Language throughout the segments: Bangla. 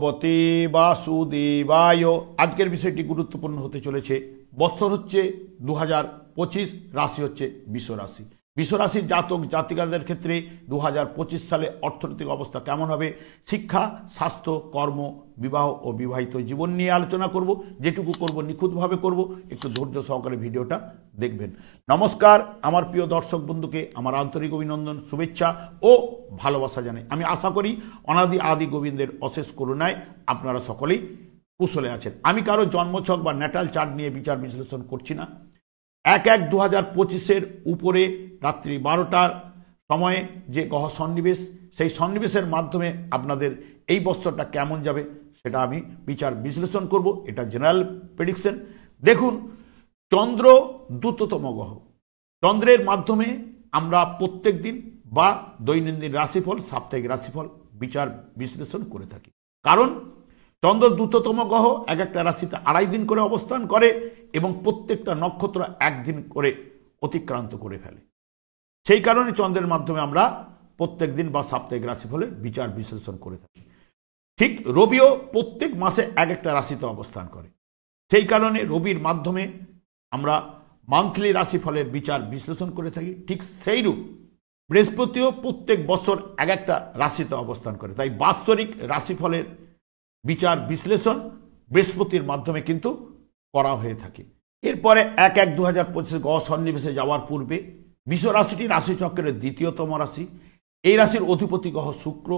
ভগবতে বাসুদেবায়। আজকের বিষয়টি গুরুত্বপূর্ণ হতে চলেছে। বৎসর হচ্ছে 2025, রাশি হচ্ছে বিশ্বরাশি। বিশ্বরাশির জাতক জাতিকাদের ক্ষেত্রে 2025 সালে অর্থনৈতিক অবস্থা কেমন হবে, শিক্ষা, স্বাস্থ্য, কর্ম, বিবাহ ও বিবাহিত জীবন নিয়ে আলোচনা করব। যেটুকু করব নিখুঁতভাবে করব, একটু ধৈর্য সহকারে ভিডিওটা দেখবেন। নমস্কার, আমার প্রিয় দর্শক বন্ধুকে আমার আন্তরিক অভিনন্দন, শুভেচ্ছা ও ভালোবাসা জানাই। আমি আশা করি অনাদি আদি গোবিন্দের অশেষ করুণায় আপনারা সকলেই কুশলে আছেন। আমি কারো জন্মছক বা ন্যাটাল চার্ট নিয়ে বিচার বিশ্লেষণ করছি না। 1/1/2025 উপরে রাত্রি 12টার সময়ে যে গ্রহ সন্নিবেশ, সেই সন্নিবেশের মাধ্যমে আপনাদের এই বছরটা কেমন যাবে সেটা আমি বিচার বিশ্লেষণ করব। এটা জেনারেল প্রেডিকশন। দেখুন, চন্দ্র দ্রুততম গ্রহ। চন্দ্রের মাধ্যমে আমরা প্রত্যেক দিন বা দৈনন্দিন রাশিফল, সাপ্তাহিক রাশিফল বিচার বিশ্লেষণ করে থাকি। কারণ চন্দ্র দ্রুততম গ্রহ, এক একটা রাশিতে 2.5 দিন করে অবস্থান করে এবং প্রত্যেকটা নক্ষত্র 1 দিন করে অতিক্রান্ত করে ফেলে। সেই কারণে চন্দ্রের মাধ্যমে আমরা প্রত্যেক দিন বা সাপ্তাহিক রাশিফলের বিচার বিশ্লেষণ করে থাকি। ঠিক রবিও প্রত্যেক মাসে এক একটা রাশিতে অবস্থান করে। সেই কারণে রবির মাধ্যমে আমরা মান্থলি রাশিফলের বিচার বিশ্লেষণ করে থাকি। ঠিক সেইরূপ বৃহস্পতিও প্রত্যেক বছর এক একটা রাশিতে অবস্থান করে। তাই বাৎসরিক রাশিফলের বিচার বিশ্লেষণ বৃহস্পতির মাধ্যমে কিন্তু করা হয়ে থাকে। এরপরে 1/1/2025 গ্রহ সন্নিবেশে যাওয়ার পূর্বে বৃষ রাশিটি রাশিচক্রের দ্বিতীয়তম রাশি। এই রাশির অধিপতি গ্রহ শুক্র।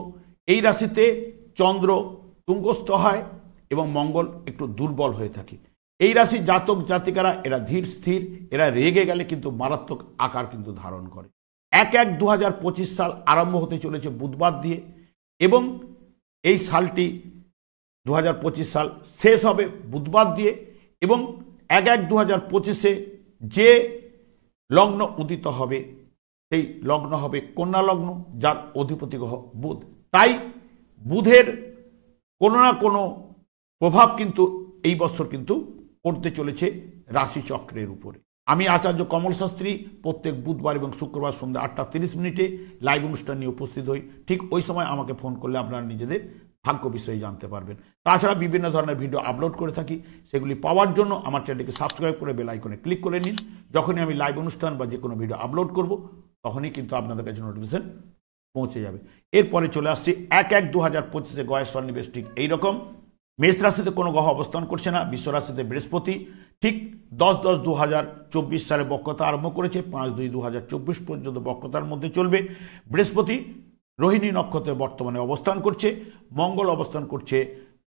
এই রাশিতে চন্দ্র তুঙ্গস্থ হয় এবং মঙ্গল একটু দুর্বল হয়ে থাকে। এই রাশির জাতক জাতিকারা এরা ধীর স্থির, এরা রেগে গেলে কিন্তু মারাত্মক আকার কিন্তু ধারণ করে। 1/1/2025 সাল আরম্ভ হতে চলেছে বুধবার দিয়ে এবং এই সালটি 2025 সাল শেষ হবে বুধবার দিয়ে। এবং 1/1/2025 যে লগ্ন উদিত হবে সেই লগ্ন হবে কন্যা লগ্ন, যার অধিপতি গ্রহ বুধ। তাই বুধের কোনো না কোনো প্রভাব কিন্তু এই বছর কিন্তু পড়তে চলেছে রাশিচক্রের উপরে। আমি আচার্য কমল শাস্ত্রী প্রত্যেক বুধবার এবং শুক্রবার সন্ধ্যা 8:30 লাইভ অনুষ্ঠান নিয়ে উপস্থিত হই। ঠিক ওই সময় আমাকে ফোন করলে আপনারা নিজেদের ভাগ্য বিষয়ে জানতে পারবেন। তাছাড়া বিভিন্ন ধরনের ভিডিও আপলোড করে থাকি। সেগুলি পাওয়ার জন্য আমার চ্যানেলটিকে সাবস্ক্রাইব করে বেল আইকনে ক্লিক করে নিন। যখনই আমি লাইভ অনুষ্ঠান বা যে কোনো ভিডিও আপলোড করব তখনই কিন্তু আপনাদের কাছে নোটিফিকেশন পৌঁছে যাবে। এরপরে চলে আসছি 1/1/2025 গ্রহের সন্নিবেশ ঠিক এইরকম। মেষ রাশিতে কোনো গ্রহ অবস্থান করছে না। বিশ্ব রাশিতে বৃহস্পতি ঠিক 10/10/2024 সালে বক্রতা আরম্ভ করেছে। 5/2/2024 পর্যন্ত বক্রতার মধ্যে চলবে। বৃহস্পতি রোহিণী নক্ষত্রে বর্তমানে অবস্থান করছে। মঙ্গল অবস্থান করছে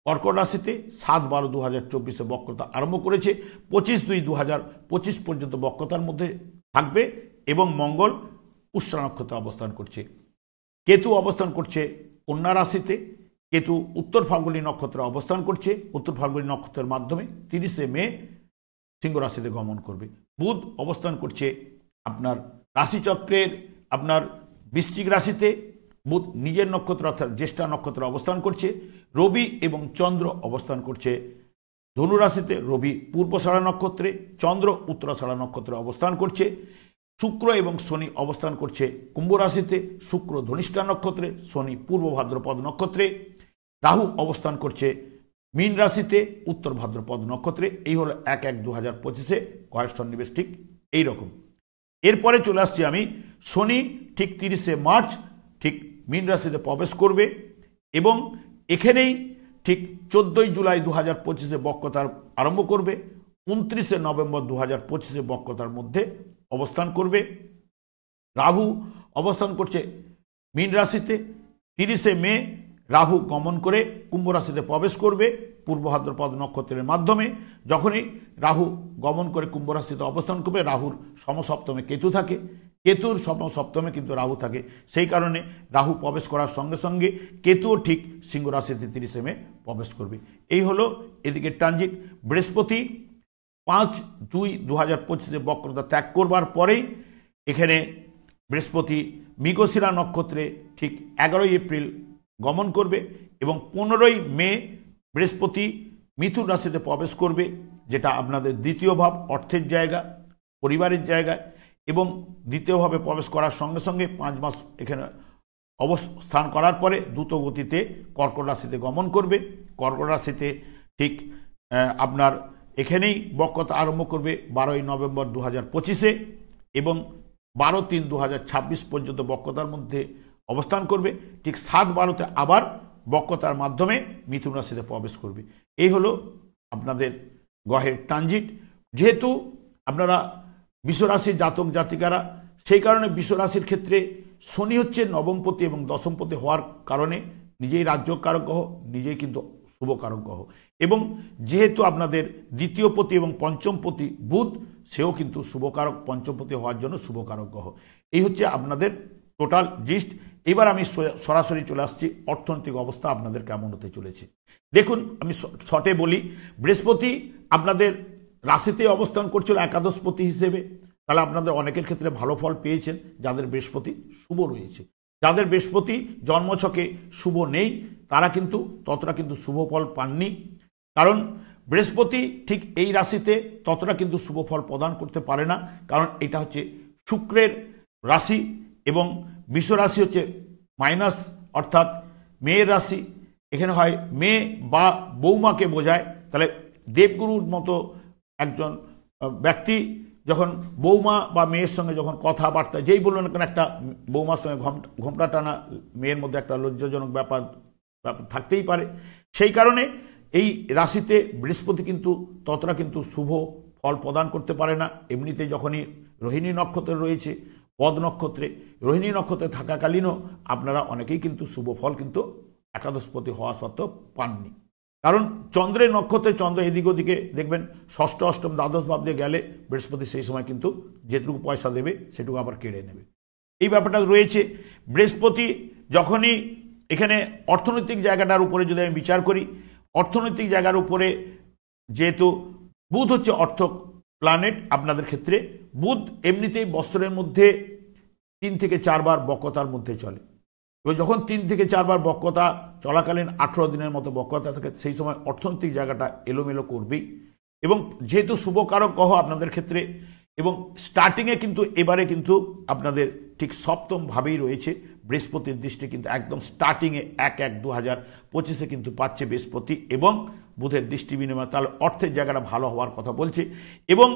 কর্কট রাশিতে। 7/12/2024 বক্রতা আরম্ভ করেছে। 25/2/2025 পর্যন্ত বক্রতার মধ্যে থাকবে এবং মঙ্গল পুষ্যা নক্ষত্রে অবস্থান করছে। কেতু অবস্থান করছে কন্যা রাশিতে। কেতু উত্তর ফাল্গুনী নক্ষত্রে অবস্থান করছে। উত্তর ফাল্গুনী নক্ষত্রের মাধ্যমে 30 মে সিংহ রাশিতে গমন করবে। বুধ অবস্থান করছে আপনার রাশিচক্রের আপনার বৃশ্চিক রাশিতে। বুধ নিজের নক্ষত্র অর্থাৎ জ্যেষ্ঠা নক্ষত্রে অবস্থান করছে। রবি এবং চন্দ্র অবস্থান করছে ধনু রাশিতে। রবি পূর্বষাঢ়া নক্ষত্রে, চন্দ্র উত্তরাষাঢ়া নক্ষত্রে অবস্থান করছে। শুক্র এবং শনি অবস্থান করছে কুম্ভ রাশিতে। শুক্র ধনিষ্ঠা নক্ষত্রে, শনি পূর্ব ভাদ্রপদ নক্ষত্রে। রাহু অবস্থান করছে মীন রাশিতে, উত্তর ভাদ্রপদ নক্ষত্রে। এই হলো 1/1/2025 গ্রহের সন্নিবেশ ঠিক এইরকম। এরপরে চলে আসছি আমি, শনি ঠিক 30 মার্চ ঠিক মীন রাশিতে প্রবেশ করবে এবং এখানেই ঠিক 14 জুলাই 2025 বক্রতার আরম্ভ করবে। 29 নভেম্বর 2025 বক্রতার মধ্যে অবস্থান করবে। রাহু অবস্থান করছে মীন রাশিতে। 30 মে রাহু গমন করে কুম্ভ রাশিতে প্রবেশ করবে পূর্ব ভাদ্রপদ নক্ষত্রের মাধ্যমে। যখনই রাহু গমন করে কুম্ভ রাশিতে অবস্থান করবে, রাহুর সমসপ্তমে কেতু থাকে। কেতুর সমসপ্তমে কিন্তু রাহু থাকে। সেই কারণে রাহু প্রবেশ করার সঙ্গে সঙ্গে কেতুও ঠিক সিংহ রাশিতে 30 মে প্রবেশ করবে। এই হলো এদিকে ট্রানজিট। বৃহস্পতি 5/2/2025 বক্রতা ত্যাগ করবার পরেই এখানে বৃহস্পতি মৃগশিরা নক্ষত্রে ঠিক 11 এপ্রিল গমন করবে এবং 15 মে বৃহস্পতি মিথুন রাশিতে প্রবেশ করবে, যেটা আপনাদের দ্বিতীয় ভাব, অর্থের জায়গা, পরিবারের জায়গা। এবং দ্বিতীয়ভাবে প্রবেশ করার সঙ্গে সঙ্গে 5 মাস এখানে অবস্থান করার পরে দ্রুত গতিতে কর্কট রাশিতে গমন করবে। কর্কট রাশিতে ঠিক আপনার এখানেই বক্রতা আরম্ভ করবে 12ই নভেম্বর 2025-এ এবং 12/3/2026 পর্যন্ত বক্রতার মধ্যে অবস্থান করবে। ঠিক 7/12-তে আবার বক্রতার মাধ্যমে মিথুন রাশিতে প্রবেশ করবে। এই হলো আপনাদের গ্রহের ট্রানজিট। যেহেতু আপনারা বিশ্বরাশির জাতক জাতিকারা, সেই কারণে বিশ্বরাশির ক্ষেত্রে শনি হচ্ছে নবমপতি এবং দশমপতি হওয়ার কারণে নিজেই রাজ্যকারক গ্রহ, নিজেই কিন্তু শুভকারক গ্রহ। এবং যেহেতু আপনাদের দ্বিতীয়পতি এবং পঞ্চমপতি বুধ, সেও কিন্তু শুভকারক, পঞ্চমপতি হওয়ার জন্য শুভকারক গ্রহ। এই হচ্ছে আপনাদের টোটাল জিস্ট। এবার আমি সরাসরি চলে আসছি অর্থনৈতিক অবস্থা আপনাদের কেমন হতে চলেছে। দেখুন, আমি শর্টে বলি, বৃহস্পতি আপনাদের রাশিতে অবস্থান করছিল একাদশপতি হিসেবে। তাহলে আপনাদের অনেকের ক্ষেত্রে ভালো ফল পেয়েছেন যাদের বৃহস্পতি শুভ রয়েছে। যাদের বৃহস্পতি জন্মছকে শুভ নেই তারা কিন্তু ততটা কিন্তু শুভ ফল পাননি, কারণ বৃহস্পতি ঠিক এই রাশিতে ততটা কিন্তু শুভ ফল প্রদান করতে পারে না, কারণ এটা হচ্ছে শুক্রের রাশি এবং বিশ্ব রাশি হচ্ছে মাইনাস, অর্থাৎ মেয়ের রাশি। এখানে হয় মেয়ে বা বৌমাকে বোঝায়। তাহলে দেবগুরুর মতো একজন ব্যক্তি যখন বৌমা বা মেয়ের সঙ্গে যখন কথাবার্তা যেই বললো না কেন, একটা বৌমার সঙ্গে ঘোমটা টানা মেয়ের মধ্যে একটা লজ্জাজনক ব্যাপার থাকতেই পারে। সেই কারণে এই রাশিতে বৃহস্পতি কিন্তু ততটা কিন্তু শুভ ফল প্রদান করতে পারে না। এমনিতে যখনই রোহিণী নক্ষত্রে রয়েছে, পদ নক্ষত্রে, রোহিণী নক্ষত্রে থাকাকালীনও আপনারা অনেকেই কিন্তু শুভ ফল কিন্তু একাদশপতি হওয়া সত্ত্বেও পাননি। কারণ চন্দ্রের নক্ষত্রে চন্দ্র এদিক ওদিকে দেখবেন ষষ্ঠ অষ্টম দ্বাদশ ভাব দিয়ে গেলে বৃহস্পতি সেই সময় কিন্তু যেটুকু পয়সা দেবে সেটুকু আবার কেড়ে নেবে। এই ব্যাপারটা রয়েছে। বৃহস্পতি যখনই এখানে অর্থনৈতিক জায়গাটার উপরে যদি আমি বিচার করি, অর্থনৈতিক জায়গার উপরে যেহেতু বুধ হচ্ছে অর্থ প্ল্যানেট আপনাদের ক্ষেত্রে, বুধ এমনিতেই বৎসরের মধ্যে 3 থেকে 4 বার বক্রতার মধ্যে চলে। এবং যখন 3 থেকে 4 বার বক্রতা চলাকালীন 18 দিনের মতো বক্রতা থাকে, সেই সময় অর্থনৈতিক জায়গাটা এলোমেলো করবেই। এবং যেহেতু শুভকারক গ্রহ আপনাদের ক্ষেত্রে, এবং স্টার্টিংয়ে কিন্তু এবারে কিন্তু আপনাদের ঠিক সপ্তম ভাবেই রয়েছে বৃহস্পতির দৃষ্টি, কিন্তু একদম স্টার্টিংয়ে 1/1/2025-এ কিন্তু পাচ্ছে বৃহস্পতি এবং বুধের দৃষ্টি বিনিময়। তাহলে অর্থের জায়গাটা ভালো হওয়ার কথা বলছে। এবং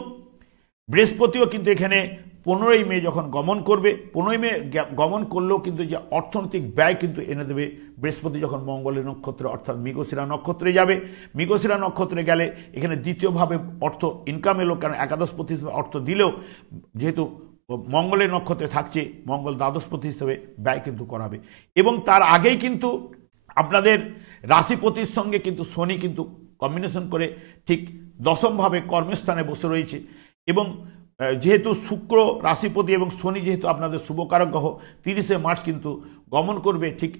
বৃহস্পতিও কিন্তু এখানে 15ই মে যখন গমন করবে, 15ই মে গমন করলেও কিন্তু যে অর্থনৈতিক ব্যয় কিন্তু এনে দেবে বৃহস্পতি যখন মঙ্গলের নক্ষত্রে অর্থাৎ মৃগশিরা নক্ষত্রে যাবে। মৃগশিরা নক্ষত্রে গেলে এখানে দ্বিতীয়ভাবে অর্থ ইনকাম এলো, কারণ একাদশপতি হিসেবে অর্থ দিলেও যেহেতু মঙ্গলের নক্ষত্রে থাকছে, মঙ্গল দ্বাদশপতি হিসেবে ব্যয় কিন্তু করাবে। এবং তার আগেই কিন্তু আপনাদের রাশিপতির সঙ্গে কিন্তু শনি কিন্তু কম্বিনেশন করে ঠিক দশমভাবে কর্মস্থানে বসে রয়েছে। এবং যেহেতু শুক্র রাশিপতি এবং শনি যেহেতু আপনাদের শুভকারক গ্রহ, 30শে মার্চ কিন্তু গমন করবে ঠিক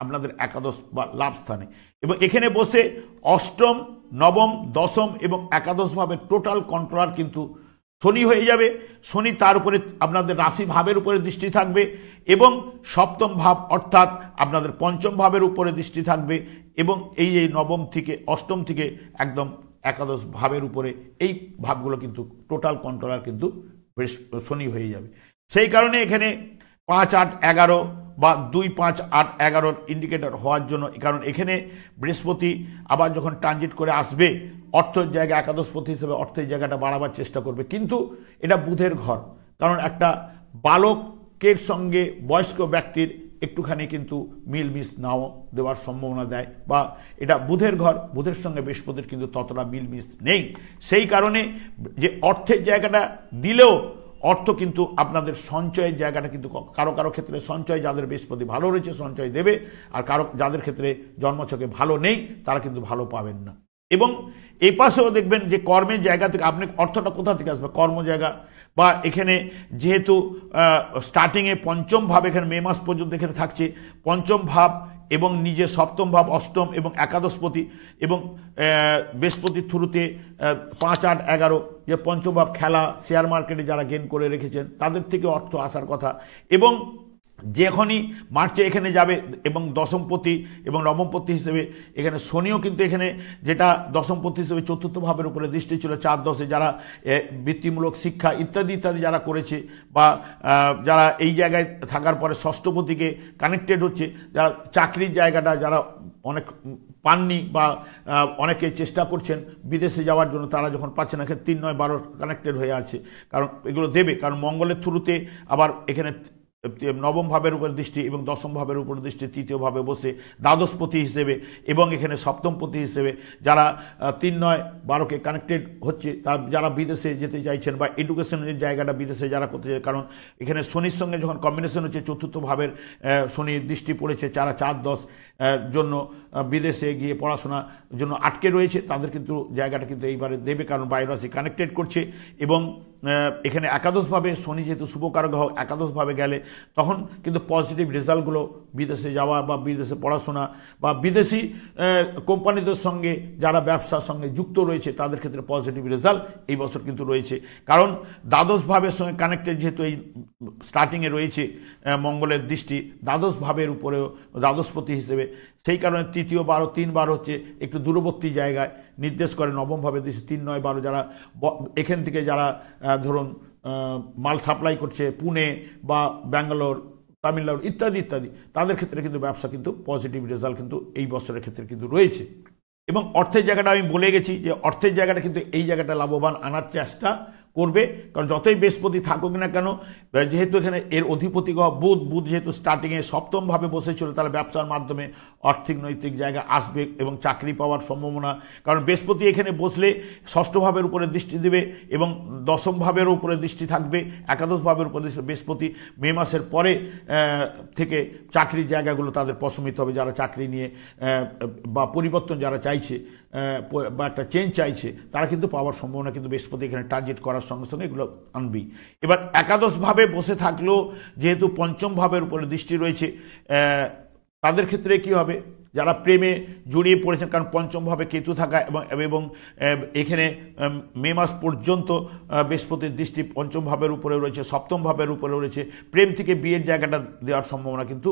আপনাদের একাদশ বা লাভ স্থানে। এবং এখানে বসে অষ্টম, নবম, দশম এবং একাদশ ভাবের টোটাল কন্ট্রোলার কিন্তু শনি হয়ে যাবে। শনি তার উপরে আপনাদের রাশি ভাবের উপরে দৃষ্টি থাকবে এবং সপ্তম ভাব অর্থাৎ আপনাদের পঞ্চম ভাবের উপরে দৃষ্টি থাকবে। এবং এই নবম থেকে অষ্টম থেকে একদম একাদশ ভাবের উপরে এই ভাবগুলো কিন্তু টোটাল কন্ট্রোলার কিন্তু শনি হয়ে যাবে। সেই কারণে এখানে 5, 8, 11 বা 2, 5, 8, 11 ইন্ডিকেটর হওয়ার জন্য, কারণ এখানে বৃহস্পতি আবার যখন ট্রানজিট করে আসবে অর্থের জায়গা একাদশপতি হিসেবে অর্থের জায়গাটা বাড়াবার চেষ্টা করবে, কিন্তু এটা বুধের ঘর। কারণ একটা বালকের সঙ্গে বয়স্ক ব্যক্তির একটুখানি কিন্তু মিলমিশ নাও দেওয়ার সম্ভাবনা দেয়, বা এটা বুধের ঘর, বুধের সঙ্গে বৃহস্পতির কিন্তু ততটা মিলমিশ নেই। সেই কারণে যে অর্থের জায়গাটা দিলেও অর্থ কিন্তু আপনাদের সঞ্চয়ের জায়গাটা কিন্তু কারো কারো ক্ষেত্রে সঞ্চয় যাদের বৃহস্পতি ভালো রয়েছে সঞ্চয় দেবে, আর কারো যাদের ক্ষেত্রে জন্মছকে ভালো নেই তারা কিন্তু ভালো পাবেন না। এবং এই পাশেও দেখবেন যে কর্মের জায়গা থেকে আপনি অর্থটা কোথা থেকে আসবে, কর্ম জায়গা বা এখানে যেহেতু স্টার্টিংয়ে পঞ্চম ভাব এখানে মে মাস পর্যন্ত এখানে থাকছে, পঞ্চম ভাব এবং নিজে সপ্তম ভাব অষ্টম এবং একাদশপতি এবং বৃহস্পতির থ্রুতে 5, 8, 11 যে পঞ্চম ভাব খেলা শেয়ার মার্কেটে যারা গেন করে রেখেছেন তাদের থেকে অর্থ আসার কথা। এবং যখনই মার্চে এখানে যাবে এবং দশমপতি এবং নবমপতি হিসেবে এখানে শনিও কিন্তু এখানে যেটা দশমপতি হিসেবে চতুর্থ ভাবের উপরে দৃষ্টি ছিল 4-10-এ, যারা বৃত্তিমূলক শিক্ষা ইত্যাদি ইত্যাদি যারা করেছে বা যারা এই জায়গায় থাকার পরে ষষ্ঠপতিকে কানেক্টেড হচ্ছে, যারা চাকরির জায়গাটা যারা অনেক পাননি বা অনেকে চেষ্টা করছেন বিদেশে যাওয়ার জন্য, তারা যখন পাচ্ছে না, এখানে 3-9-12 কানেক্টেড হয়ে আছে, কারণ এগুলো দেবে, কারণ মঙ্গলের থ্রুতে আবার এখানে নবম ভাবের উপর দৃষ্টি এবং দশম ভাবের উপর দৃষ্টি তৃতীয় ভাবে বসে দ্বাদশপতি হিসেবে এবং এখানে সপ্তমপতি হিসেবে যারা 3-9-12-কে কানেক্টেড হচ্ছে, তারা যারা বিদেশে যেতে চাইছেন বা এডুকেশনের জায়গাটা বিদেশে যারা করতে চায়, কারণ এখানে শনির সঙ্গে যখন কম্বিনেশন হচ্ছে চতুর্থ ভাবের শনির দৃষ্টি পড়েছে, যারা 4-10 জন্য বিদেশে গিয়ে পড়াশোনার জন্য আটকে রয়েছে, তাদের কিন্তু জায়গাটা কিন্তু এইবারে দেবে, কারণ বায়ুরাশি কানেক্টেড করছে। এবং এখানে একাদশভাবে শনি যেহেতু শুভকারক গ্রহ, একাদশভাবে গেলে তখন কিন্তু পজিটিভ রেজাল্টগুলো বিদেশে যাওয়া বা বিদেশে পড়াশোনা বা বিদেশি কোম্পানিদের সঙ্গে যারা ব্যবসার সঙ্গে যুক্ত রয়েছে, তাদের ক্ষেত্রে পজিটিভ রেজাল্ট এই বছর কিন্তু রয়েছে, কারণ দ্বাদশ ভাবের সঙ্গে কানেক্টেড যেহেতু এই স্টার্টিংয়ে রয়েছে মঙ্গলের দৃষ্টি দ্বাদশ ভাবের উপরেও দ্বাদশপতি হিসেবে, সেই কারণে তৃতীয় 12-3-12 হচ্ছে একটু দূরবর্তী জায়গায় নির্দেশ করে। নবম ভাবে দৃষ্টি 3-9-12 যারা এখান থেকে যারা ধরুন মাল সাপ্লাই করছে পুনে বা ব্যাঙ্গালোর, তামিলনাড়ু ইত্যাদি ইত্যাদি, তাদের ক্ষেত্রে কিন্তু ব্যবসা কিন্তু পজিটিভ রেজাল্ট কিন্তু এই বছরের ক্ষেত্রে কিন্তু রয়েছে। এবং অর্থের জায়গাটা আমি বলে গেছি যে অর্থের জায়গাটা কিন্তু এই জায়গাটা লাভবান আনার চেষ্টা করবে, কারণ যতই বৃহস্পতি থাকুক না কেন, যেহেতু এখানে এর অধিপতি গ্রহ বুধ যেহেতু স্টার্টিংয়ে সপ্তমভাবে বসেছিল, তাহলে ব্যবসার মাধ্যমে আর্থিক নৈতিক জায়গা আসবে এবং চাকরি পাওয়ার সম্ভাবনা, কারণ বৃহস্পতি এখানে বসলে ষষ্ঠ ভাবের উপরে দৃষ্টি দেবে এবং দশম ভাবের উপরে দৃষ্টি থাকবে, একাদশ ভাবের উপরে বৃহস্পতি মে মাসের পরে থেকে চাকরির জায়গাগুলো তাদের প্রশমিত হবে, যারা চাকরি নিয়ে বা পরিবর্তন যারা চাইছে বা একটা চেঞ্জ চাইছে, তারা কিন্তু পাওয়ার সম্ভাবনা কিন্তু বৃহস্পতি এখানে টার্গেট করার সঙ্গে সঙ্গে এগুলো আনবি। এবার একাদশভাবে বসে থাকলেও যেহেতু পঞ্চম ভাবের উপরে দৃষ্টি রয়েছে, তাদের ক্ষেত্রে কি হবে, যারা প্রেমে জড়িয়ে পড়েছেন, কারণ পঞ্চমভাবে কেতু থাকা এবং এখানে মে মাস পর্যন্ত বৃহস্পতির দৃষ্টি পঞ্চম ভাবের উপরে রয়েছে, সপ্তম ভাবের উপরে রয়েছে, প্রেম থেকে বিয়ের জায়গাটা দেওয়ার সম্ভাবনা কিন্তু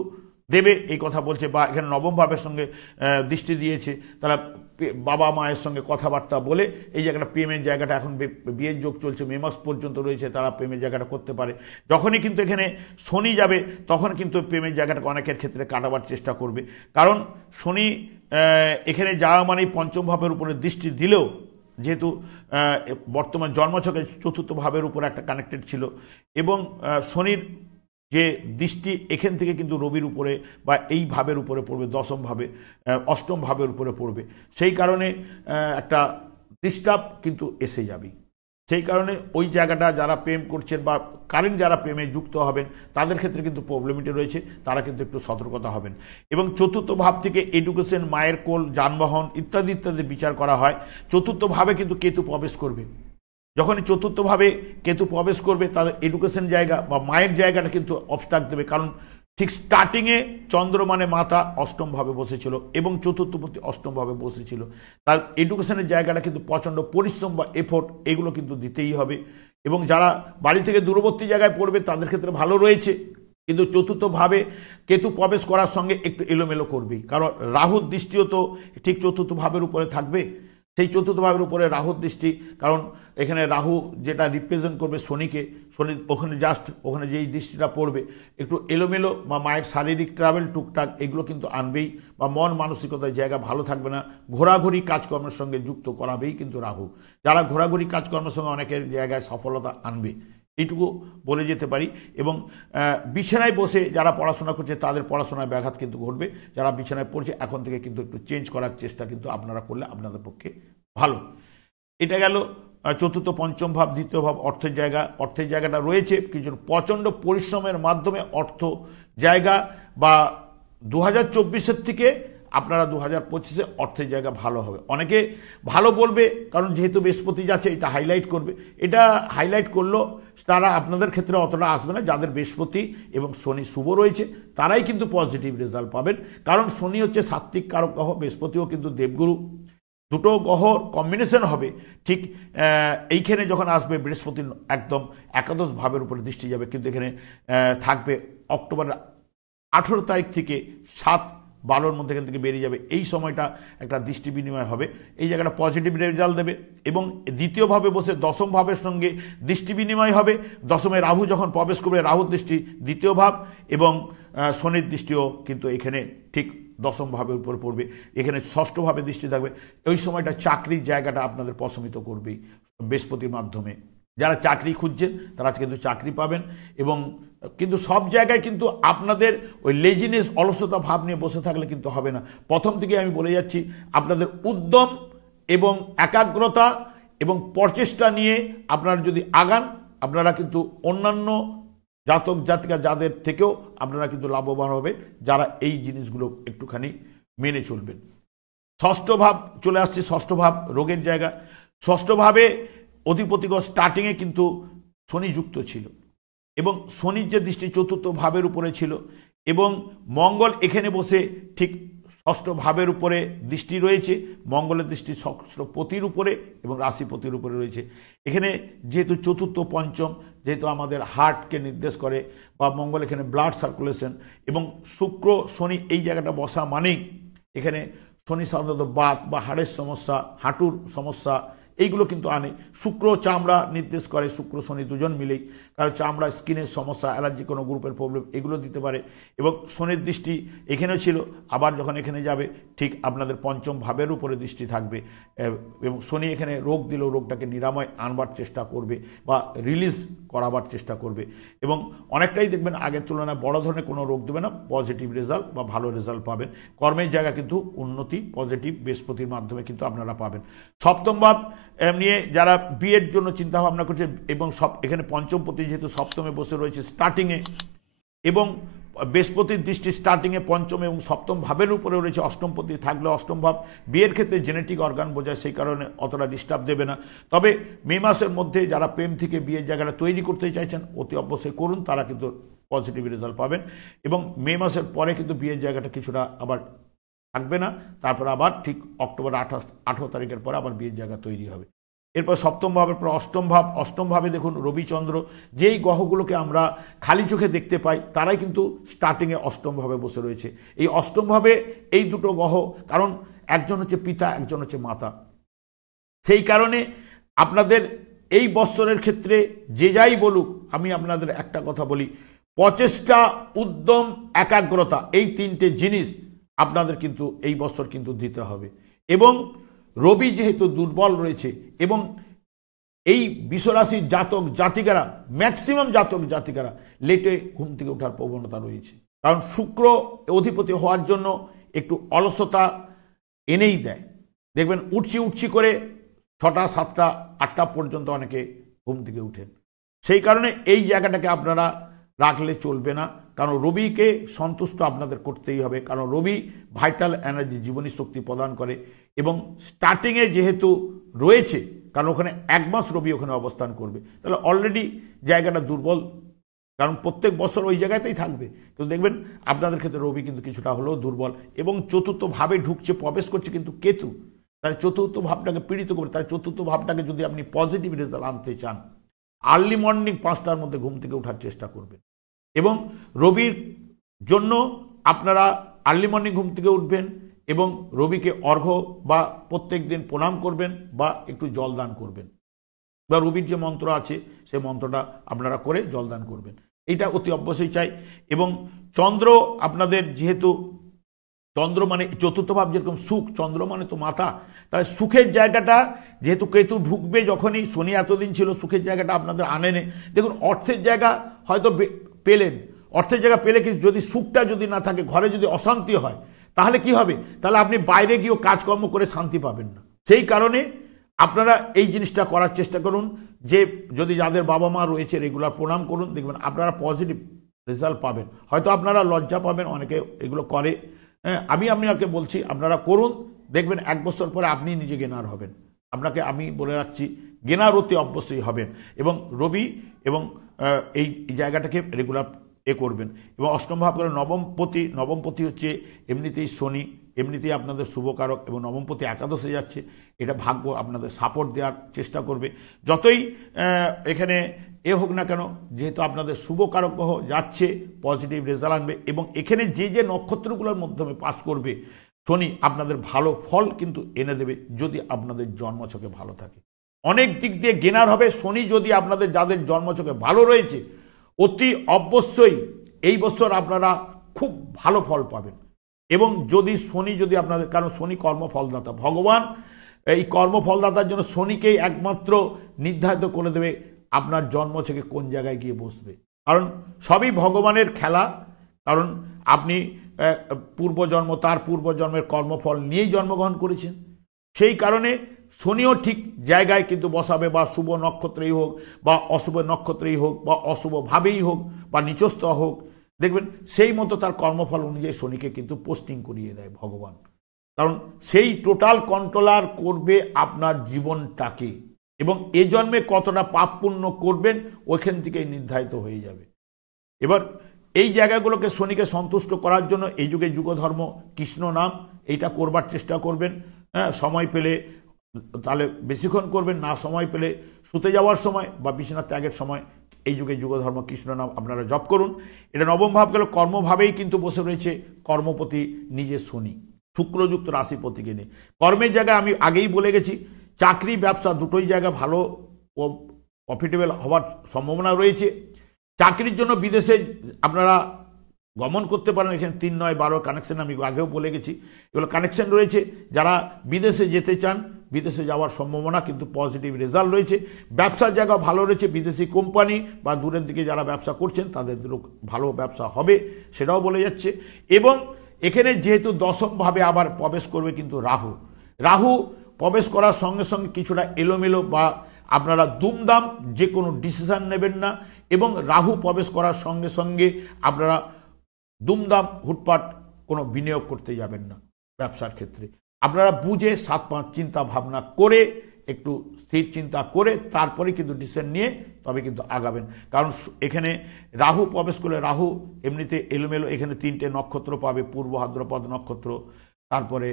দেবে এই কথা বলছে। বা এখানে নবম ভাবের সঙ্গে দৃষ্টি দিয়েছে, তারা বাবা মায়ের সঙ্গে কথাবার্তা বলে এই জায়গাটা প্রেমের জায়গাটা, এখন বিয়ের যোগ চলছে, মে মাস পর্যন্ত রয়েছে, তারা প্রেমের জায়গাটা করতে পারে। যখনই কিন্তু এখানে শনি যাবে তখন কিন্তু প্রেমের জায়গাটাকে অনেকের ক্ষেত্রে কাটাবার চেষ্টা করবে, কারণ শনি এখানে যাওয়া মানেই পঞ্চম ভাবের উপরে দৃষ্টি দিলেও, যেহেতু বর্তমান জন্মছকে চতুর্থ ভাবের উপরে একটা কানেক্টেড ছিল এবং শনির যে দৃষ্টি এখান থেকে কিন্তু রবির উপরে বা এই ভাবের উপরে পড়বে, দশম ভাবে অষ্টম ভাবের উপরে পড়বে, সেই কারণে একটা ডিস্টার্ব কিন্তু এসে যাবে। সেই কারণে ওই জায়গাটা যারা প্রেম করছেন বা কারেন্ট যারা প্রেমে যুক্ত হবেন, তাদের ক্ষেত্রে কিন্তু প্রবলেমটি রয়েছে, তারা কিন্তু একটু সতর্কতা হবেন। এবং চতুর্থ ভাব থেকে এডুকেশন, মায়ের কোল, যানবাহন ইত্যাদি ইত্যাদি বিচার করা হয়। চতুর্থ ভাবে কিন্তু কেতু প্রবেশ করবে, যখনই চতুর্থভাবে কেতু প্রবেশ করবে, তাদের এডুকেশন জায়গা বা মায়ের জায়গাটা কিন্তু অবস্ট্রাক দেবে, কারণ ঠিক স্টার্টিংয়ে চন্দ্র মানে মাতা অষ্টমভাবে বসেছিল এবং চতুর্থপতি অষ্টমভাবে বসেছিল, তার এডুকেশনের জায়গাটা কিন্তু প্রচণ্ড পরিশ্রম বা এফোর্ট এগুলো কিন্তু দিতেই হবে। এবং যারা বাড়ি থেকে দূরবর্তী জায়গায় পড়বে তাদের ক্ষেত্রে ভালো রয়েছে, কিন্তু চতুর্থভাবে কেতু প্রবেশ করার সঙ্গে একটু এলোমেলো করবেই, কারণ রাহুর দৃষ্টিও তো ঠিক চতুর্থ ভাবের উপরে থাকবে, সেই চতুর্থ ভাবের উপরে রাহুর দৃষ্টি, কারণ এখানে রাহু যেটা রিপ্রেজেন্ট করবে শনিকে, শনি ওখানে জাস্ট ওখানে যেই দৃষ্টিটা পড়বে একটু এলোমেলো বা মায়ের শারীরিক ট্রাভেল টুকটাক এগুলো কিন্তু আনবেই, বা মন মানসিকতার জায়গা ভালো থাকবে না, ঘোরাঘুরি কাজকর্মের সঙ্গে যুক্ত করাবেই কিন্তু রাহু, যারা ঘোরাঘুরি কাজকর্মের সঙ্গে অনেকের জায়গায় সফলতা আনবে, এইটুকু বলে যেতে পারি। এবং বিছানায় বসে যারা পড়াশোনা করছে তাদের পড়াশোনায় ব্যাঘাত কিন্তু ঘটবে, যারা বিছানায় পড়ছে এখন থেকে কিন্তু একটু চেঞ্জ করার চেষ্টা কিন্তু আপনারা করলে আপনাদের পক্ষে ভালো। এটা গেল চতুর্থ পঞ্চম ভাব, দ্বিতীয় ভাব অর্থের জায়গা। অর্থের জায়গাটা রয়েছে কিছু প্রচণ্ড পরিশ্রমের মাধ্যমে অর্থ জায়গা, বা 2024-এর থেকে আপনারা 2025-এ অর্থের জায়গা ভালো হবে। অনেকে ভালো বলবে, কারণ যেহেতু বৃহস্পতি যাচ্ছে এটা হাইলাইট করবে, এটা হাইলাইট করলেও তারা আপনাদের ক্ষেত্রে অতটা আসবে না। যাদের বৃহস্পতি এবং শনি শুভ রয়েছে তারাই কিন্তু পজিটিভ রেজাল্ট পাবেন, কারণ শনি হচ্ছে সাত্ত্বিক কারক গ্রহ, বৃহস্পতিও কিন্তু দেবগুরু, দুটো গ্রহর কম্বিনেশন হবে। ঠিক এইখানে যখন আসবে বৃহস্পতি একদম একাদশ ভাবের উপরে দৃষ্টি যাবে, কিন্তু এখানে থাকবে অক্টোবর 18 তারিখ থেকে 7-12-র মধ্যে এখান থেকে বেরিয়ে যাবে। এই সময়টা একটা দৃষ্টি বিনিময় হবে, এই জায়গাটা পজিটিভ রেজাল্ট দেবে। এবং দ্বিতীয়ভাবে বসে দশম ভাবের সঙ্গে দৃষ্টি বিনিময় হবে। দশমে রাহু যখন প্রবেশ করবে, রাহুর দৃষ্টি দ্বিতীয় ভাব এবং শনির দৃষ্টিও কিন্তু এখানে ঠিক দশম ভাবের উপর পড়বে, এখানে ষষ্ঠ ভাবে দৃষ্টি থাকবে। ওই সময়টা চাকরির জায়গাটা আপনাদের প্রশমিত করবেই বৃহস্পতির মাধ্যমে। যারা চাকরি খুঁজছেন তারা কিন্তু চাকরি পাবেন। এবং কিন্তু সব জায়গায় কিন্তু আপনাদের ওই লেজিনেস, অলসতা ভাব নিয়ে বসে থাকলে কিন্তু হবে না। প্রথম থেকে আমি বলে যাচ্ছি, আপনাদের উদ্যম এবং একাগ্রতা এবং প্রচেষ্টা নিয়ে আপনারা যদি আগান, আপনারা কিন্তু অন্যান্য জাতক জাতিকা যাদের থেকেও আপনারা কিন্তু লাভবান হবে, যারা এই জিনিসগুলো একটুখানি মেনে চলবেন। ষষ্ঠ ভাব চলে আসছে, ষষ্ঠ ভাব রোগের জায়গা। ষষ্ঠ ভাবে অধিপতিগণ স্টার্টিংয়ে কিন্তু শনি যুক্ত ছিল এবং শনির যে দৃষ্টি চতুর্থ ভাবের উপরে ছিল এবং মঙ্গল এখানে বসে ঠিক ষষ্ঠ ভাবের উপরে দৃষ্টি রয়েছে। মঙ্গলের দৃষ্টি ষষ্ঠপতির উপরে এবং রাশিপতির উপরে রয়েছে। এখানে যেহেতু চতুর্থ পঞ্চম, যেহেতু আমাদের হার্টকে নির্দেশ করে, বা মঙ্গল এখানে ব্লাড সার্কুলেশন, এবং শুক্র শনি এই জায়গাটা বসা মানেই এখানে শনি সাধারণত বাত বা হাড়ের সমস্যা, হাঁটুর সমস্যা এইগুলো কিন্তু আনে। শুক্র চামড়া নির্দেশ করে, শুক্র শনি দুজন মিলেই, কারণ চামড়া, স্কিনের সমস্যা, অ্যালার্জি, কোনো গ্রুপের প্রবলেম এগুলো দিতে পারে। এবং শনির দৃষ্টি এখানেও ছিল, আবার যখন এখানে যাবে ঠিক আপনাদের পঞ্চম ভাবের উপরে দৃষ্টি থাকবে। এবং শনি এখানে রোগ দিলেও রোগটাকে নিরাময় আনবার চেষ্টা করবে বা রিলিজ করাবার চেষ্টা করবে। এবং অনেকটাই দেখবেন আগের তুলনায় বড় ধরনের কোনো রোগ দেবে না, পজিটিভ রেজাল্ট বা ভালো রেজাল্ট পাবেন। কর্মের জায়গা কিন্তু উন্নতি পজিটিভ বৃহস্পতির মাধ্যমে কিন্তু আপনারা পাবেন। সপ্তম ভাব নিয়ে যারা বিয়ের জন্য চিন্তা ভাবনা করছে, এবং এখানে পঞ্চমপতি যেহেতু সপ্তমে বসে রয়েছে স্টার্টিংয়ে, এবং বৃহস্পতির দৃষ্টি স্টার্টিংয়ে পঞ্চম এবং সপ্তম ভাবের উপরে রয়েছে। অষ্টমপতি থাকলে অষ্টম ভাব বিয়ের ক্ষেত্রে জেনেটিক অর্গান বোঝায়, সেই কারণে অতটা ডিস্টার্ব দেবে না। তবে মে মাসের মধ্যে যারা প্রেম থেকে বিয়ের জায়গাটা তৈরি করতে চাইছেন অতি অবশ্যই করুন, তারা কিন্তু পজিটিভ রেজাল্ট পাবেন। এবং মে মাসের পরে কিন্তু বিয়ের জায়গাটা কিছুটা আবার থাকবে না, তারপর আবার ঠিক অক্টোবর 18 তারিখের পরে আবার বিয়ের জায়গা তৈরি হবে। এরপর সপ্তম ভাবের পর অষ্টম ভাব। অষ্টম ভাবে দেখুন রবিচন্দ্র, যেই গ্রহগুলোকে আমরা খালি চোখে দেখতে পাই তারাই কিন্তু স্টার্টিংয়ে অষ্টম ভাবে বসে রয়েছে। এই অষ্টম ভাবে এই দুটো গ্রহ, কারণ একজন হচ্ছে পিতা, একজন হচ্ছে মাতা, সেই কারণে আপনাদের এই বৎসরের ক্ষেত্রে যে যাই বলুক, আমি আপনাদের একটা কথা বলি, প্রচেষ্টা, উদ্যম, একাগ্রতা, এই তিনটে জিনিস আপনাদের কিন্তু এই বছর কিন্তু দিতে হবে। এবং রবি যেহেতু দুর্বল রয়েছে, এবং এই বিশ্বরাশির জাতক জাতিকারা, ম্যাক্সিমাম জাতক জাতিকারা লেটে ঘুম থেকে ওঠার প্রবণতা রয়েছে, কারণ শুক্র অধিপতি হওয়ার জন্য একটু অলসতা এনেই দেয়। দেখবেন উঠছি করে 6টা 7টা 8টা পর্যন্ত অনেকে ঘুম থেকে উঠেন। সেই কারণে এই জায়গাটাকে আপনারা রাখলে চলবে না, কারণ রবিকে সন্তুষ্ট আপনাদের করতেই হবে, কারণ রবি ভাইটাল এনার্জি, জীবনী শক্তি প্রদান করে। এবং স্টার্টিংয়ে যেহেতু রয়েছে, কারণ ওখানে 1 মাস রবি ওখানে অবস্থান করবে, তাহলে অলরেডি জায়গাটা দুর্বল, কারণ প্রত্যেক বছর ওই জায়গাতেই থাকবে। কিন্তু দেখবেন আপনাদের ক্ষেত্রে রবি কিন্তু কিছুটা হলেও দুর্বল, এবং চতুর্থ ভাবে ঢুকছে, প্রবেশ করছে কিন্তু কেতু, তার চতুর্থ ভাবটাকে পীড়িত করবে। তার চতুর্থ ভাবটাকে যদি আপনি পজিটিভ রেজাল্ট আনতে চান, আর্লি মর্নিং 5টার মধ্যে ঘুম থেকে ওঠার চেষ্টা করবেন। এবং রবির জন্য আপনারা আর্লি মর্নিং ঘুম থেকে উঠবেন এবং রবিকে অর্ঘ্য বা প্রত্যেক দিন প্রণাম করবেন বা একটু জলদান করবেন, বা রবির যে মন্ত্র আছে সেই মন্ত্রটা আপনারা করে জলদান করবেন, এটা অতি অবশ্যই চাই। এবং চন্দ্র আপনাদের, যেহেতু চন্দ্র মানে চতুর্থ ভাব, যেরকম সুখ, চন্দ্র মানে তো মাথা, তাহলে সুখের জায়গাটা যেহেতু কেতু ঢুকবে, যখনই শনি এতদিন ছিল সুখের জায়গাটা আপনাদের আনেনে। দেখুন অর্থের জায়গা হয়তো পেলেন, অর্থের জায়গা পেলে কি, যদি সুখটা যদি না থাকে, ঘরে যদি অশান্তি হয়, তাহলে কি হবে? তাহলে আপনি বাইরে গিয়েও কাজকর্ম করে শান্তি পাবেন না। সেই কারণে আপনারা এই জিনিসটা করার চেষ্টা করুন, যে যদি যাদের বাবা মা রয়েছে রেগুলার প্রণাম করুন, দেখবেন আপনারা পজিটিভ রেজাল্ট পাবেন। হয়তো আপনারা লজ্জা পাবেন, অনেকে এগুলো করে, হ্যাঁ, আমি আপনাকে বলছি আপনারা করুন, দেখবেন 1 বছর পরে আপনি নিজে গেনার হবেন। আপনাকে আমি বলে রাখছি, গেনার অতি অবশ্যই হবেন। এবং রবি এবং এই জায়গাটাকে রেগুলার করবেন। এবং অষ্টম ভাব করে নবমপতি হচ্ছে এমনিতেই শনি, এমনিতেই আপনাদের শুভকারক এবং নবমপতি একাদশে যাচ্ছে, এটা ভাগ্য আপনাদের সাপোর্ট দেওয়ার চেষ্টা করবে। যতই এখানে হোক না কেন, যেহেতু আপনাদের শুভকারক গ্রহ যাচ্ছে, পজিটিভ রেজাল্ট আনবে এবং এখানে যে যে নক্ষত্রগুলোর মাধ্যমে পাস করবে শনি আপনাদের ভালো ফল কিন্তু এনে দেবে যদি আপনাদের জন্মছকে ভালো থাকে। অনেক দিক দিয়ে গেনার হবে। শনি যদি আপনাদের যাদের জন্মছকে ভালো রয়েছে অতি অবশ্যই এই বছর আপনারা খুব ভালো ফল পাবেন। এবং যদি শনি যদি আপনাদের, কারণ শনি কর্মফলদাতা, ভগবান এই কর্মফলদাতার জন্য শনিকেই একমাত্র নির্ধারিত করে দেবে আপনার জন্মছকে কোন জায়গায় গিয়ে বসবে, কারণ সবই ভগবানের খেলা। কারণ আপনি পূর্বজন্ম, তার পূর্বজন্মের কর্মফল নিয়েই জন্মগ্রহণ করেছেন, সেই কারণে শনিও ঠিক জায়গায় কিন্তু বসাবে, বা শুভ নক্ষত্রেই হোক বা অশুভ নক্ষত্রেই হোক বা অশুভভাবেই হোক বা নিচস্থ হোক, দেখবেন সেই মতো তার কর্মফল অনুযায়ী শনিকে কিন্তু পোস্টিং করিয়ে দেয় ভগবান। কারণ সেই টোটাল কন্ট্রোলার করবে আপনার জীবনটাকে, এবং এ জন্মে কতটা পাপ পুণ্য করবেন ওইখান থেকেই নির্ধারিত হয়ে যাবে। এবার এই জায়গাগুলোকে শনিকে সন্তুষ্ট করার জন্য এই যুগে যুগধর্ম কৃষ্ণ নাম এইটা করবার চেষ্টা করবেন। হ্যাঁ, সময় পেলে তাহলে বেশিক্ষণ করবেন, না সময় পেলে শুতে যাওয়ার সময় বা বিছানা ত্যাগের সময় এই যুগে যুগধর্ম কৃষ্ণ নাম আপনারা জপ করুন। এটা নবম ভাব গেল, কর্মভাবেই কিন্তু বসে রয়েছে কর্মপতি নিজের শনি, শুক্রযুক্ত রাশিপতিকে নিয়ে। কর্মের জায়গায় আমি আগেই বলে গেছি, চাকরি ব্যবসা দুটোই জায়গা ভালো ও প্রফিটেবল হওয়ার সম্ভাবনা রয়েছে। চাকরির জন্য বিদেশে আপনারা গমন করতে পারেন, এখানে 3, 9, 12 কানেকশন আমি আগেও বলে গেছি, এগুলো কানেকশন রয়েছে। যারা বিদেশে যেতে চান বিদেশে যাওয়ার সম্ভাবনা কিন্তু পজিটিভ রেজাল্ট রয়েছে। ব্যবসার জায়গা ভালো রয়েছে, বিদেশি কোম্পানি বা দূরের দিকে যারা ব্যবসা করছেন তাদের ভালো ব্যবসা হবে সেটাও বলে যাচ্ছে। এবং এখানে যেহেতু দশমভাবে আবার প্রবেশ করবে কিন্তু রাহু প্রবেশ করার সঙ্গে সঙ্গে কিছুটা এলোমেলো বা আপনারা দুমদাম যে কোনো ডিসিশন নেবেন না, এবং রাহু প্রবেশ করার সঙ্গে সঙ্গে আপনারা দুমদাম হুটপাট কোনো বিনিয়োগ করতে যাবেন না। ব্যবসার ক্ষেত্রে আপনারা বুঝে 7-5 চিন্তা ভাবনা করে, একটু স্থির চিন্তা করে তারপরে কিন্তু ডিসিশন নিয়ে তবে কিন্তু আগাবেন। কারণ এখানে রাহু প্রবেশ করলে রাহু এমনিতে এলোমেলো, এখানে 3টে নক্ষত্র পাবে, পূর্ব ভাদ্রপদ নক্ষত্র, তারপরে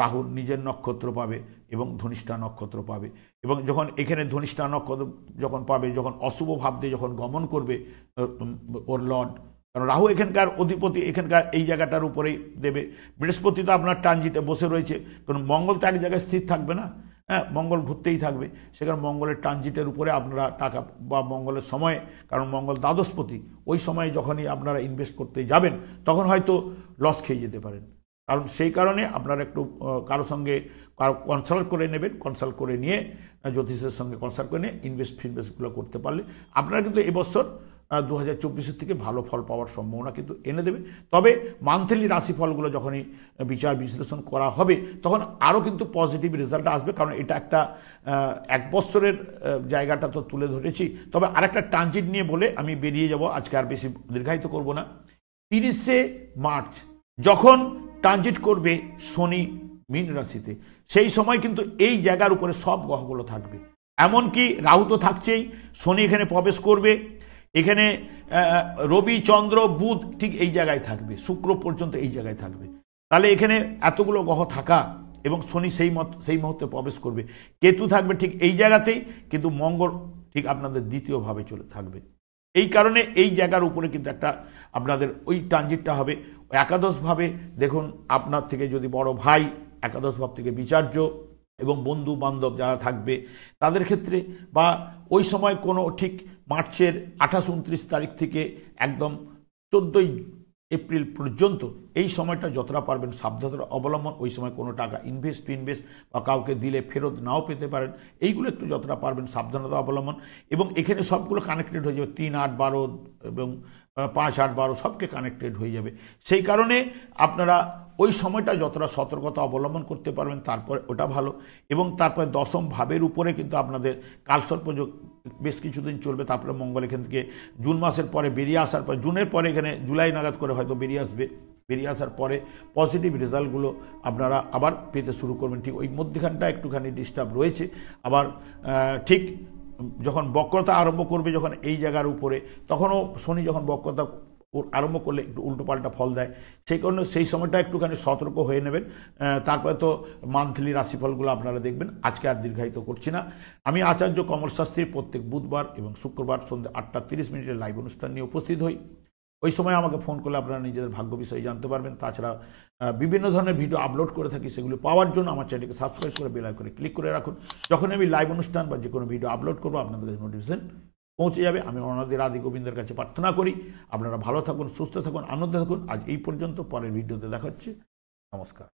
রাহু নিজের নক্ষত্র পাবে এবং ধনিষ্ঠা নক্ষত্র পাবে। এবং যখন এখানে ধনিষ্ঠা নক্ষত্র যখন পাবে, যখন অশুভ ভাব দিয়ে যখন গমন করবে ওর লর্ড, কারণ রাহু এখানকার অধিপতি, এখানকার এই জায়গাটার উপরেই দেবে। বৃহস্পতি তো আপনার ট্রানজিটে বসে রয়েছে, কারণ মঙ্গল তো এক জায়গায় স্থির থাকবে না, হ্যাঁ, মঙ্গল ঘুরতেই থাকবে। সেখানে মঙ্গলের ট্রানজিটের উপরে আপনারা টাকা বা মঙ্গলের সময়, কারণ মঙ্গল দ্বাদশপতি, ওই সময়ে যখনই আপনারা ইনভেস্ট করতে যাবেন তখন হয়তো লস খেয়ে যেতে পারেন। কারণ সেই কারণে আপনারা একটু কারো সঙ্গে কনসাল্ট করে নেবেন, কনসাল্ট করে নিয়ে জ্যোতিষের সঙ্গে কনসাল্ট করে নিয়ে ইনভেস্টগুলো করতে পারলে আপনারা কিন্তু এবছর 2024 থেকে ভালো ফল পাওয়ার সম্ভাবনা কিন্তু এনে দেবে। তবে মান্থলি রাশিফলগুলো যখনই বিচার বিশ্লেষণ করা হবে তখন আরও কিন্তু পজিটিভ রেজাল্ট আসবে, কারণ এটা একটা 1 বছরের জায়গাটা তো তুলে ধরেছি। তবে আরেকটা ট্রানজিট নিয়ে বলে আমি বেরিয়ে যাব, আজকে আর বেশি দীর্ঘায়িত করব না। 30শে মার্চ যখন ট্রানজিট করবে শনি মীন রাশিতে, সেই সময় কিন্তু এই জায়গার উপরে সব গ্রহগুলো থাকবে, এমনকি রাহু তো থাকছেই, শনি এখানে প্রবেশ করবে, এখানে রবি চন্দ্র বুধ ঠিক এই জায়গায় থাকবে, শুক্র পর্যন্ত এই জায়গায় থাকবে। তাহলে এখানে এতগুলো গ্রহ থাকা এবং শনি সেই মুহূর্তে প্রবেশ করবে, কেতু থাকবে ঠিক এই জায়গাতেই, কিন্তু মঙ্গল ঠিক আপনাদের দ্বিতীয়ভাবে চলে থাকবে। এই কারণে এই জায়গার উপরে কিন্তু একটা আপনাদের ওই ট্রানজিটটা হবে একাদশভাবে। দেখুন, আপনার থেকে যদি বড় ভাই একাদশ ভাব থেকে বিচার্য, এবং বন্ধু বান্ধব যারা থাকবে তাদের ক্ষেত্রে, বা ওই সময় কোনো ঠিক মার্চের 28-29 তারিখ থেকে একদম 14ই এপ্রিল পর্যন্ত এই সময়টা যতটা পারবেন সাবধানতা অবলম্বন, ওই সময় কোনো টাকা ইনভেস্ট বা কাউকে দিলে ফেরত নাও পেতে পারেন, এইগুলো একটু যতটা পারবেন সাবধানতা অবলম্বন। এবং এখানে সবগুলো কানেক্টেড হয়ে যাবে, 3, 8, 12 এবং 5, 8, 12 সবকে কানেক্টেড হয়ে যাবে। সেই কারণে আপনারা ওই সময়টা যতটা সতর্কতা অবলম্বন করতে পারবেন তারপরে ওটা ভালো। এবং তারপরে দশম ভাবের উপরে কিন্তু আপনাদের কালসর্পযোগ বেশ কিছুদিন চলবে, তারপরে মঙ্গল এখান থেকে জুন মাসের পরে বেরিয়ে আসার পর, জুনের পরে এখানে জুলাই নাগাদ করে হয়তো বেরিয়ে আসবে, বেরিয়ে আসার পরে পজিটিভ রেজাল্টগুলো আপনারা আবার পেতে শুরু করবেন। ঠিক ওই মধ্যখানটা একটুখানি ডিস্টার্ব রয়েছে, আবার ঠিক যখন বক্রতা আরম্ভ করবে যখন এই জায়গার উপরে, তখনও শনি যখন বক্রতা আরম্ভ করলে একটু উল্টোপাল্টা ফল দেয়, সেই কারণে সেই সময়টা একটুখানি সতর্ক হয়ে নেবেন। তারপরে তো মান্থলি রাশিফলগুলো আপনারা দেখবেন। আজকে আর দীর্ঘায়িত করছি না। আমি আচার্য কমল শাস্ত্রী প্রত্যেক বুধবার এবং শুক্রবার সন্ধ্যে 8:30 লাইভ অনুষ্ঠান নিয়ে উপস্থিত হই। ওই সময় আমাকে ফোন করলে আপনারা নিজেদের ভাগ্য বিষয়ে জানতে পারবেন। তাছাড়া বিভিন্ন ধরনের ভিডিও আপলোড করে থাকি, সেগুলি পাওয়ার জন্য আমার চ্যানেলকে সাবস্ক্রাইব করে বেল আইকনে ক্লিক করে রাখুন। যখন আমি লাইভ অনুষ্ঠান বা যে কোনো ভিডিও আপলোড করবো আপনাদের কাছে নোটিফিকেশন পৌঁছে যাবে। আমি অনাদি আদি গোবিন্দের কাছে প্রার্থনা করি আপনারা ভালো থাকুন, সুস্থ থাকুন, আনন্দে থাকুন। আজ এই পর্যন্ত, পরের ভিডিওতে দেখা হচ্ছে। নমস্কার।